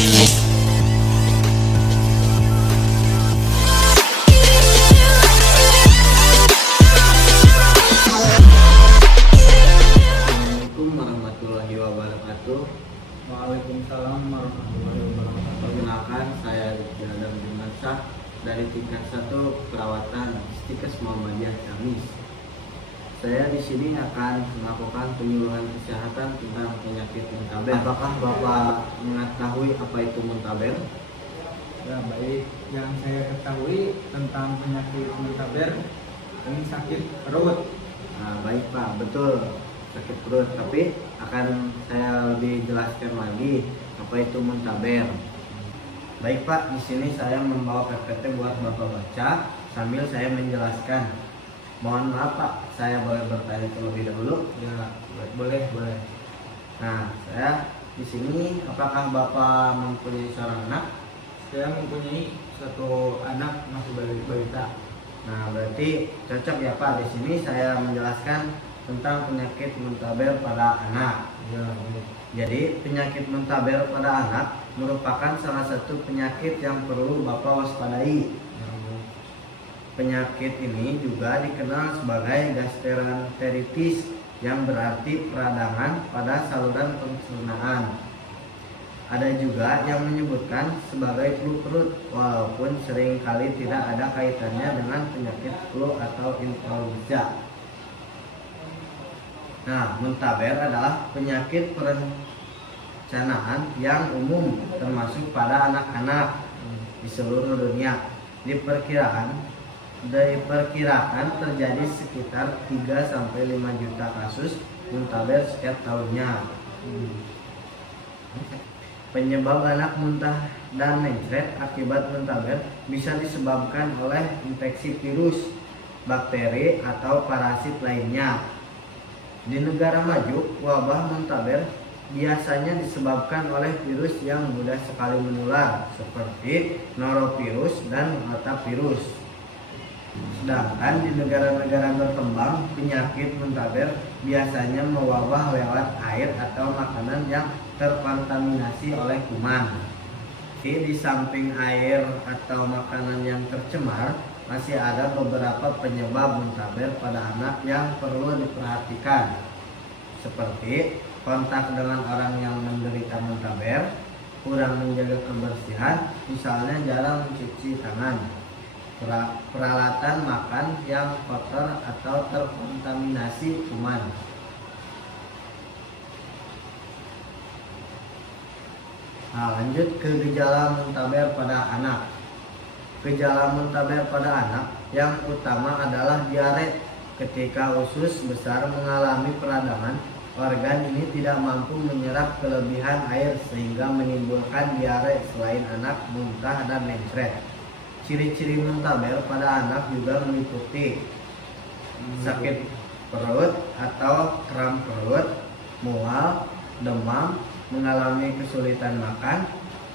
Assalamualaikum warahmatullahi wabarakatuh. Waalaikumsalam warahmatullahi wabarakatuh. Perkenalkan, saya Rizky Adam Dimansah dari tingkat 1 perawatan Stikes Muhammadiyah Ciamis. Saya di sini akan melakukan penyuluhan kesehatan tentang penyakit muntaber. Apakah Bapak mengetahui apa itu muntaber? Ya baik, yang saya ketahui tentang penyakit muntaber ini sakit perut. Nah, baik Pak, betul, sakit perut. Tapi akan saya lebih jelaskan lagi apa itu muntaber. Baik Pak, di sini saya membawa PPT buat Bapak baca sambil saya menjelaskan. Mohon maaf Pak, saya boleh bertanya terlebih dahulu? Ya boleh. Nah, saya di sini, apakah Bapak mempunyai seorang anak? Saya mempunyai satu anak masih balita. Nah, berarti cocok ya Pak. Di sini saya menjelaskan tentang penyakit muntaber pada anak. Ya baik. Jadi, penyakit muntaber pada anak merupakan salah satu penyakit yang perlu Bapak waspadai. Ya, baik. Penyakit ini juga dikenal sebagai gastroenteritis, yang berarti peradangan pada saluran pencernaan. Ada juga yang menyebutkan sebagai flu perut, walaupun seringkali tidak ada kaitannya dengan penyakit flu atau influenza. Nah, muntaber adalah penyakit perencanaan yang umum termasuk pada anak-anak di seluruh dunia. Diperkirakan terjadi sekitar 3-5 juta kasus muntaber setiap tahunnya. Penyebab anak muntah dan mencret akibat muntaber bisa disebabkan oleh infeksi virus, bakteri, atau parasit lainnya. Di negara maju, wabah muntaber biasanya disebabkan oleh virus yang mudah sekali menular seperti norovirus dan rotavirus. Sedangkan di negara-negara berkembang, penyakit muntaber biasanya mewabah lewat air atau makanan yang terkontaminasi oleh kuman. Di samping air atau makanan yang tercemar, masih ada beberapa penyebab muntaber pada anak yang perlu diperhatikan, seperti kontak dengan orang yang menderita muntaber, kurang menjaga kebersihan, misalnya jarang mencuci tangan, peralatan makan yang kotor atau terkontaminasi kuman. Nah, lanjut ke gejala muntaber pada anak. Gejala muntaber pada anak yang utama adalah diare. Ketika usus besar mengalami peradangan, organ ini tidak mampu menyerap kelebihan air sehingga menimbulkan diare. Selain anak muntah dan mencret, ciri-ciri muntaber pada anak juga meliputi sakit perut atau kram perut, mual, demam, mengalami kesulitan makan,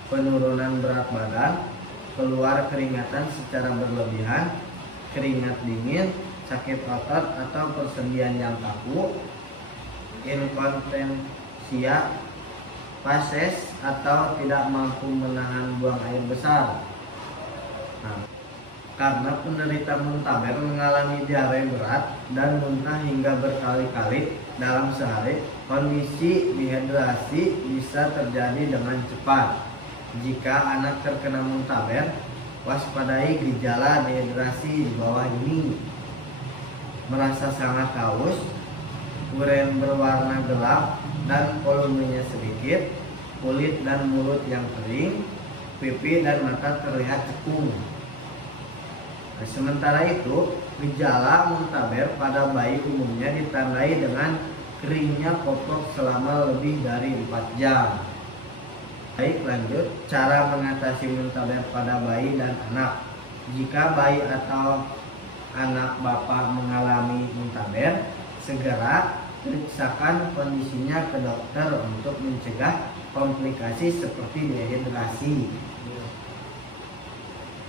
penurunan berat badan, keluar keringatan secara berlebihan, keringat dingin, sakit otot atau persendian yang kaku, inkontinensia, fases atau tidak mampu menahan buang air besar. Nah, karena penderita muntaber mengalami diare berat dan muntah hingga berkali-kali dalam sehari, kondisi dehidrasi bisa terjadi dengan cepat. Jika anak terkena muntaber, waspadai gejala dehidrasi di bawah ini: merasa sangat haus, urin berwarna gelap dan volumenya sedikit, kulit dan mulut yang kering, pipi dan mata terlihat cekung. Nah, sementara itu, gejala muntaber pada bayi umumnya ditandai dengan keringnya popok selama lebih dari 4 jam. Baik, lanjut cara mengatasi muntaber pada bayi dan anak. Jika bayi atau anak Bapak mengalami muntaber, segera periksakan kondisinya ke dokter untuk mencegah komplikasi seperti dehidrasi.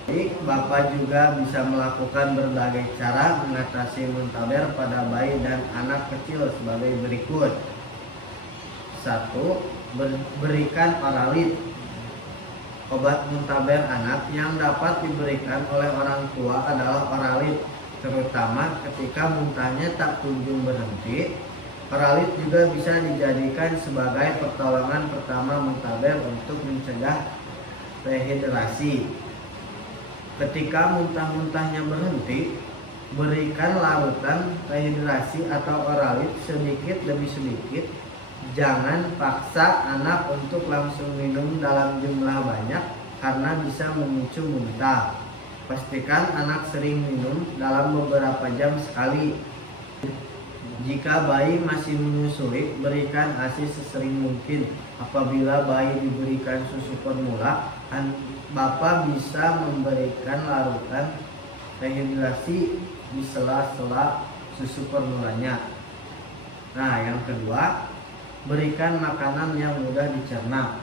Baik, Bapak juga bisa melakukan berbagai cara mengatasi muntaber pada bayi dan anak kecil sebagai berikut. 1. Berikan oralit. Obat muntaber anak yang dapat diberikan oleh orang tua adalah oralit, terutama ketika muntahnya tak kunjung berhenti. Oralit juga bisa dijadikan sebagai pertolongan pertama muntaber untuk mencegah rehidrasi. Ketika muntah-muntahnya berhenti, berikan larutan rehidrasi atau oralit sedikit demi sedikit. Jangan paksa anak untuk langsung minum dalam jumlah banyak karena bisa memicu muntah. Pastikan anak sering minum dalam beberapa jam sekali. Jika bayi masih menyusui, berikan ASI sesering mungkin. Apabila bayi diberikan susu formula, Bapak bisa memberikan larutan rehidrasi di sela-sela susu formulanya. Nah, yang kedua, berikan makanan yang mudah dicerna.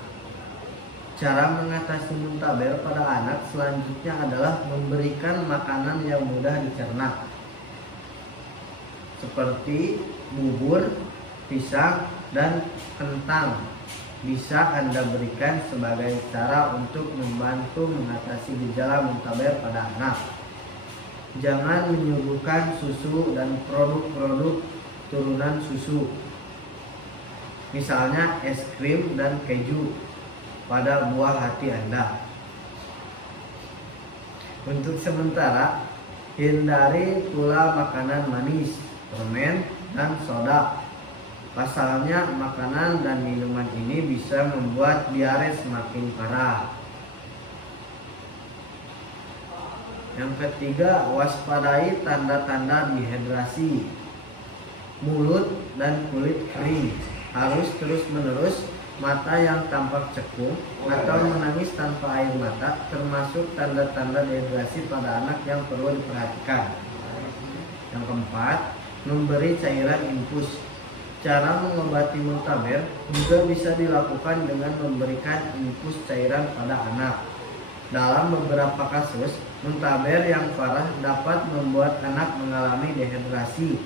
Cara mengatasi muntaber pada anak selanjutnya adalah memberikan makanan yang mudah dicerna, seperti bubur, pisang, dan kentang. Bisa Anda berikan sebagai cara untuk membantu mengatasi gejala muntaber pada anak. Jangan menyuguhkan susu dan produk-produk turunan susu, misalnya es krim dan keju, pada buah hati Anda. Untuk sementara, hindari pula makanan manis, permen, dan soda. Pasalnya, makanan dan minuman ini bisa membuat diare semakin parah. Yang ketiga, waspadai tanda-tanda dehidrasi. Mulut dan kulit kering, harus terus-menerus, mata yang tampak cekung atau menangis tanpa air mata termasuk tanda-tanda dehidrasi pada anak yang perlu diperhatikan. Yang keempat, memberi cairan infus. Cara mengobati muntaber juga bisa dilakukan dengan memberikan infus cairan pada anak. Dalam beberapa kasus, muntaber yang parah dapat membuat anak mengalami dehidrasi.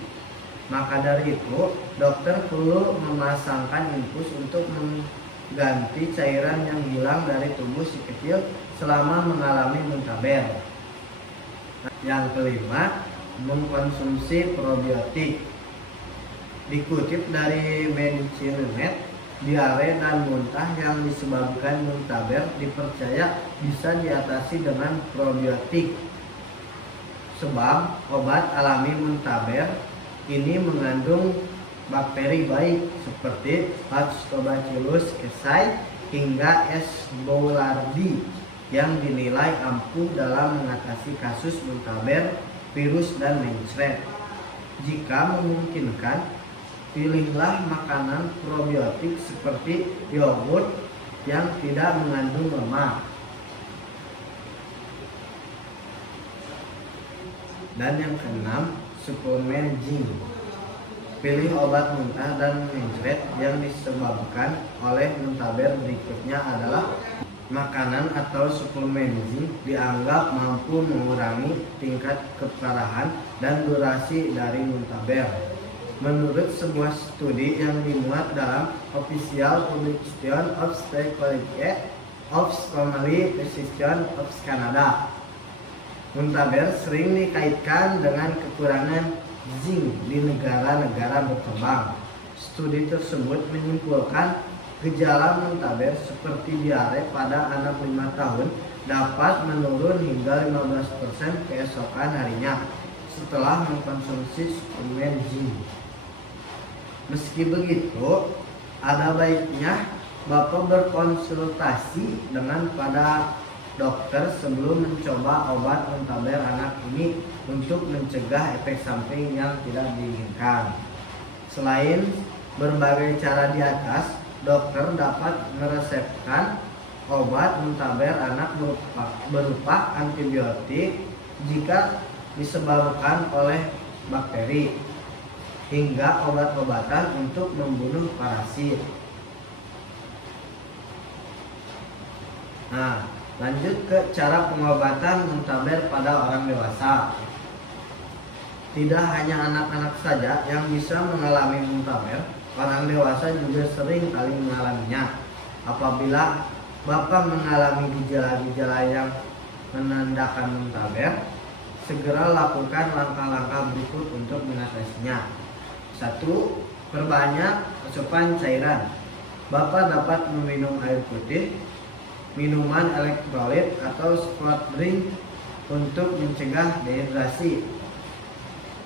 Maka dari itu, dokter perlu memasangkan infus untuk mengganti cairan yang hilang dari tubuh si kecil selama mengalami muntaber. Yang kelima, mengkonsumsi probiotik. Dikutip dari Medicine.net, diare dan muntah yang disebabkan muntaber dipercaya bisa diatasi dengan probiotik. Sebab obat alami muntaber ini mengandung bakteri baik seperti Lactobacillus casei hingga S. boulardii yang dinilai ampuh dalam mengatasi kasus muntaber, virus, dan mencret. Jika memungkinkan, pilihlah makanan probiotik seperti yogurt yang tidak mengandung lemak. Dan yang keenam, suplemen zinc. Pilih obat muntah dan mencret yang disebabkan oleh muntaber berikutnya adalah makanan atau suplemen zinc dianggap mampu mengurangi tingkat keparahan dan durasi dari muntaber. Menurut sebuah studi yang dimuat dalam Official Publication of the College of Scholarly Physicians of Canada, muntaber sering dikaitkan dengan kekurangan zinc di negara-negara berkembang. Studi tersebut menyimpulkan gejala muntaber seperti diare pada anak 5 tahun dapat menurun hingga 15% keesokan harinya setelah mengkonsumsi suplemen zinc. Meski begitu, ada baiknya Bapak berkonsultasi dengan pada dokter sebelum mencoba obat muntaber anak ini untuk mencegah efek samping yang tidak diinginkan. Selain berbagai cara di atas, dokter dapat meresepkan obat muntaber anak berupa antibiotik jika disebabkan oleh bakteri, hingga obat-obatan untuk membunuh parasit. Nah, lanjut ke cara pengobatan muntaber pada orang dewasa. Tidak hanya anak-anak saja yang bisa mengalami muntaber, orang dewasa juga sering kali mengalaminya. Apabila Bapak mengalami gejala-gejala yang menandakan muntaber, segera lakukan langkah-langkah berikut untuk mengatasinya. 1. Perbanyak asupan cairan. Bapak dapat meminum air putih, minuman elektrolit atau sport drink untuk mencegah dehidrasi.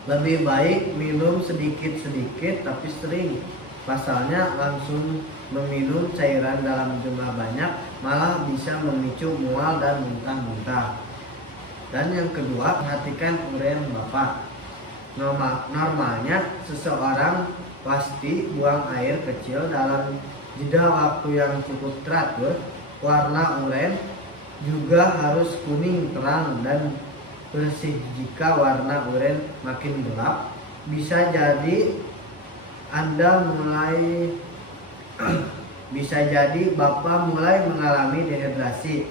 Lebih baik minum sedikit-sedikit tapi sering. Pasalnya langsung meminum cairan dalam jumlah banyak malah bisa memicu mual dan muntah-muntah. Dan yang kedua, perhatikan urean Bapak. Normalnya seseorang pasti buang air kecil dalam jeda waktu yang cukup teratur. Warna uren juga harus kuning terang dan bersih. Jika warna uren makin gelap, bisa jadi Bapak mulai mengalami dehidrasi.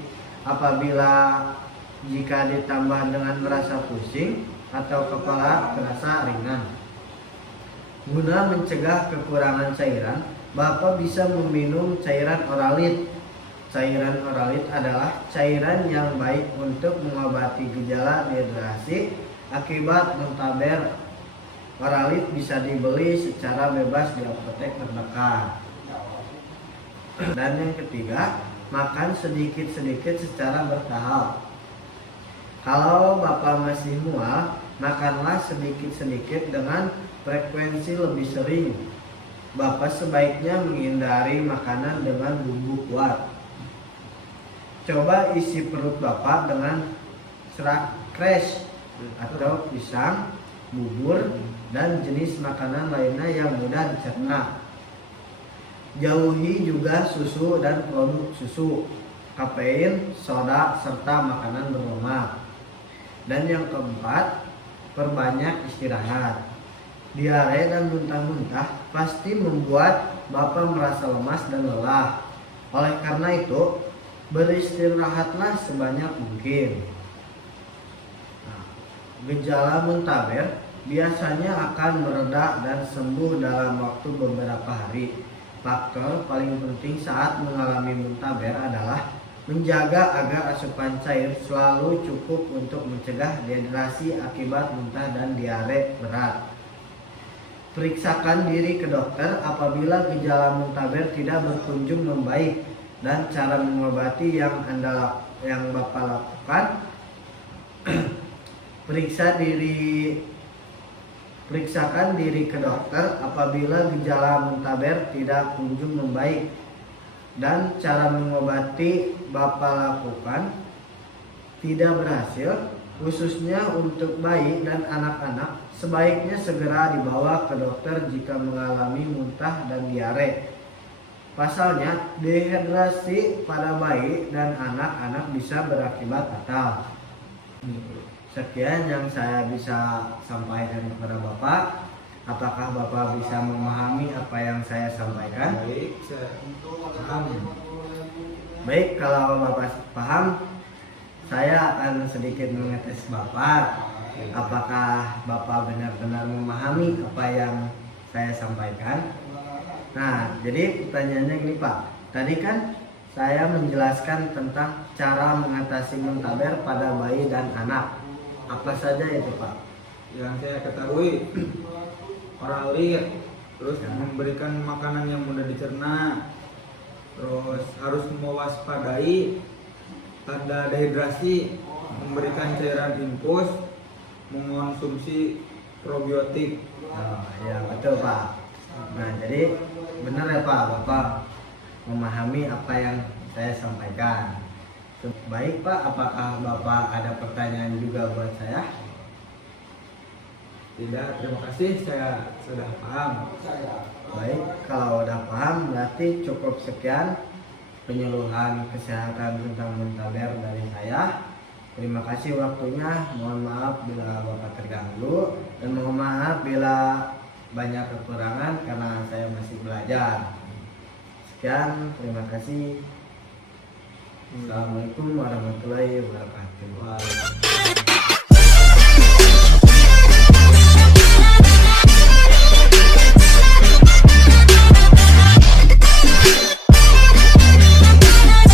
Jika ditambah dengan merasa pusing atau kepala terasa ringan. Guna mencegah kekurangan cairan, Bapak bisa meminum cairan oralit. Cairan oralit adalah cairan yang baik untuk mengobati gejala dehidrasi akibat muntaber. Oralit bisa dibeli secara bebas di apotek terdekat. Dan yang ketiga, makan sedikit-sedikit secara bertahap. Kalau Bapak masih mual, makanlah sedikit-sedikit dengan frekuensi lebih sering. Bapak sebaiknya menghindari makanan dengan bumbu kuat. Coba isi perut Bapak dengan serak crash atau pisang, bubur, dan jenis makanan lainnya yang mudah dicerna. Jauhi juga susu dan produk susu, kafein, soda, serta makanan berlemak. Dan yang keempat, perbanyak istirahat. Diare dan muntah-muntah pasti membuat Bapak merasa lemas dan lelah. Oleh karena itu, beristirahatlah sebanyak mungkin. Gejala muntaber biasanya akan mereda dan sembuh dalam waktu beberapa hari. Faktor paling penting saat mengalami muntaber adalah menjaga agar asupan cair selalu cukup untuk mencegah dehidrasi akibat muntah dan diare berat. Periksakan diri ke dokter apabila gejala muntaber tidak berkunjung membaik, dan cara mengobati yang Bapak lakukan. Periksakan diri ke dokter apabila gejala muntaber tidak kunjung membaik, dan cara mengobati Bapak lakukan tidak berhasil, khususnya untuk bayi dan anak-anak, sebaiknya segera dibawa ke dokter jika mengalami muntah dan diare. Pasalnya, dehidrasi pada bayi dan anak-anak bisa berakibat fatal. Sekian yang saya bisa sampaikan kepada Bapak. Apakah Bapak bisa memahami apa yang saya sampaikan? Baik, paham. Baik, kalau Bapak paham, saya akan sedikit mengetes Bapak. Apakah Bapak benar-benar memahami apa yang saya sampaikan? Nah, jadi pertanyaannya gini Pak. Tadi kan saya menjelaskan tentang cara mengatasi muntaber pada bayi dan anak. Apa saja itu Pak? Yang saya ketahui, oralit, terus memberikan makanan yang mudah dicerna, terus harus mewaspadai tanda dehidrasi, memberikan cairan infus, mengonsumsi probiotik. Oh, ya betul Pak. Nah, jadi benar ya Pak, Bapak memahami apa yang saya sampaikan. Baik Pak, apakah Bapak ada pertanyaan juga buat saya? Tidak, terima kasih, saya sudah paham. Baik, kalau udah paham berarti cukup sekian penyuluhan kesehatan tentang muntaber dari saya. Terima kasih waktunya. Mohon maaf bila Bapak terganggu, dan mohon maaf bila banyak kekurangan karena saya masih belajar. Sekian, terima kasih. Assalamualaikum warahmatullahi wabarakatuh.